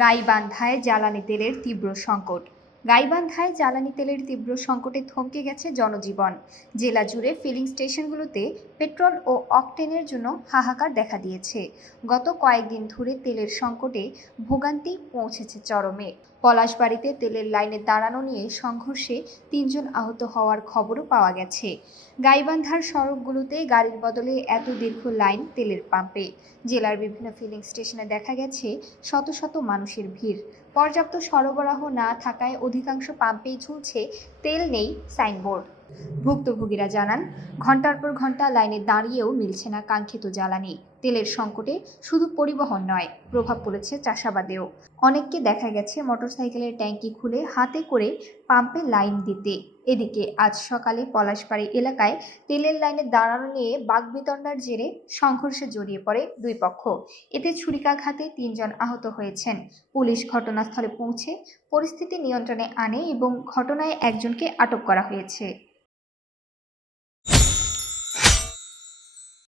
গাইবান্ধায় জ্বালানি তেলের তীব্র সংকট। গাইবান্ধায় জ্বালানি তেলের তীব্র সংকটে থমকে গেছে জনজীবন। জেলা জুড়ে ফিলিং স্টেশনগুলোতে পেট্রোল ও অকটেনের জন্য হাহাকার দেখা দিয়েছে। গত কয়েকদিন ধরে তেলের সংকটে ভোগান্তি পৌঁছেছে চরমে। পলাশবাড়ীতে তেলের লাইনে দাঁড়ানো নিয়ে সংঘর্ষে ৩ জন আহত হওয়ার খবরও পাওয়া গেছে। গাইবান্ধার সড়কগুলোতে গাড়ির বদলে এত দীর্ঘ লাইন তেলের পাম্পে। জেলার বিভিন্ন ফিলিং স্টেশনে দেখা গেছে শত শত মানুষের ভিড়। পর্যাপ্ত সরবরাহ না থাকায় অধিকাংশ পাম্পেই ঝুলছে তেল নেই সাইনবোর্ড। ভুক্তভোগীরা জানান, ঘন্টার পর ঘন্টা লাইনে দাঁড়িয়েও মিলছে না কাঙ্ক্ষিত জ্বালানি। তেলের সংকটে শুধু পরিবহন নয়, প্রভাব পড়েছে চাষাবাদেও। অনেককে দেখা গেছে মোটরসাইকেলের ট্যাঙ্কি খুলে হাতে করে পাম্পে লাইন দিতে। এদিকে আজ সকালে পলাশবাড়ী এলাকায় তেলের লাইনে দাঁড়ানো নিয়ে বাকবিতণ্ডার জেরে সংঘর্ষে জড়িয়ে পড়ে দুই পক্ষ। এতে ছুরিকাঘাতে ৩ জন আহত হয়েছেন। পুলিশ ঘটনাস্থলে পৌঁছে পরিস্থিতি নিয়ন্ত্রণে আনে এবং ঘটনায় একজনকে আটক করা হয়েছে।